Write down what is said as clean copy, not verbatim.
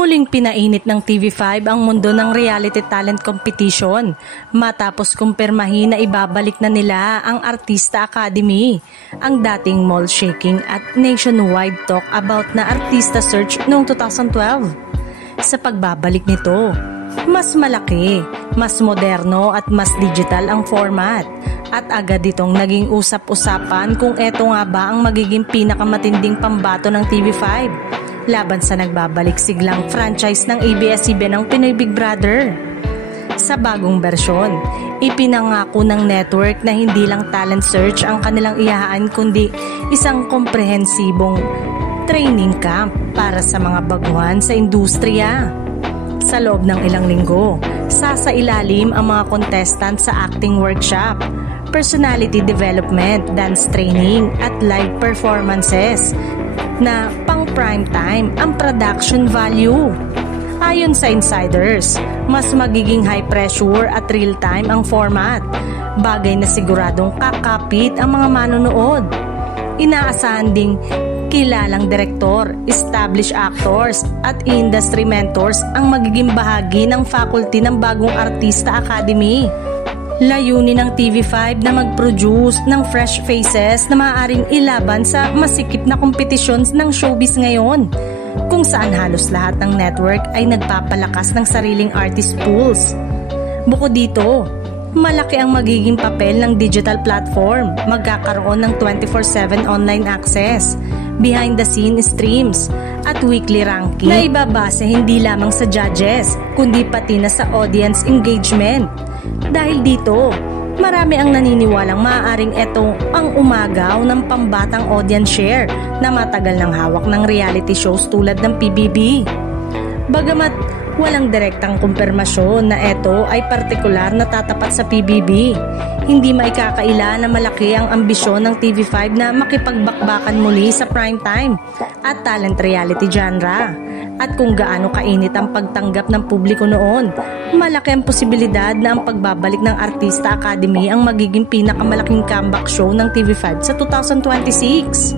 Muling pinainit ng TV5 ang mundo ng reality talent competition matapos kumpirmahin na ibabalik na nila ang Artista Academy, ang dating mall-shaking at nationwide talk about na artista search noong 2012. Sa pagbabalik nito, mas malaki, mas moderno at mas digital ang format at agad itong naging usap-usapan kung eto nga ba ang magiging pinakamatinding pambato ng TV5 laban sa nagbabalik siglang franchise ng ABS-CBN ng Pinoy Big Brother. Sa bagong bersyon, ipinangako ng network na hindi lang talent search ang kanilang ihahaan kundi isang komprehensibong training camp para sa mga baguhan sa industriya. Sa loob ng ilang linggo, sasailalim ang mga contestant sa acting workshop, personality development, dance training at live performances na pang prime time ang production value. Ayon sa insiders, mas magiging high pressure at real time ang format, bagay na siguradong kakapit ang mga manonood. Inaasahan ding kilalang direktor, established actors at industry mentors ang magiging bahagi ng faculty ng bagong Artista Academy. Layunin ng TV5 na mag-produce ng fresh faces na maaaring ilaban sa masikip na kompetisyon ng showbiz ngayon, kung saan halos lahat ng network ay nagpapalakas ng sariling artist pools. Bukod dito, malaki ang magiging papel ng digital platform, magkakaroon ng 24/7 online access, behind-the-scenes streams, at weekly ranking na ibabase hindi lamang sa judges, kundi pati na sa audience engagement. Dahil dito, marami ang naniniwalang maaaring ito ang umagaw ng pambatang audience share na matagal ng hawak ng reality shows tulad ng PBB. Bagamat walang direktang kumpirmasyon na ito ay partikular na tatapat sa PBB, hindi maikakaila na malaki ang ambisyon ng TV5 na makipagbakbakan muli sa primetime at talent reality genre. At kung gaano kainit ang pagtanggap ng publiko noon, malaki ang posibilidad na ang pagbabalik ng Artista Academy ang magiging pinakamalaking comeback show ng TV5 sa 2026.